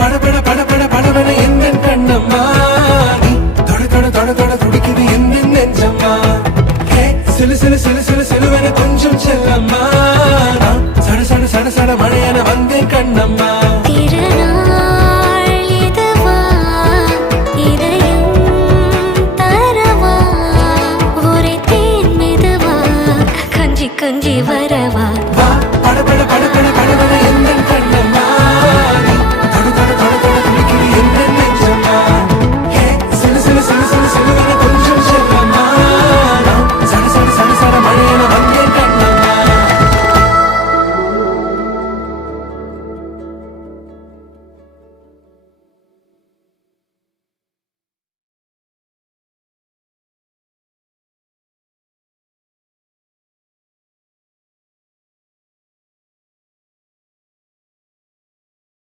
படபட படபட படபட எந்த கண்ணம்மா நீ தொட தொட தொட தொட துடிக்குது எந்த நெஞ்சம்மா ஹே சிலு சிலு சிலு சிலு சிலுவன கொஞ்சம் செல்லம்மா சட சட சட சட மழையன வந்தேன் கண்ணம்மா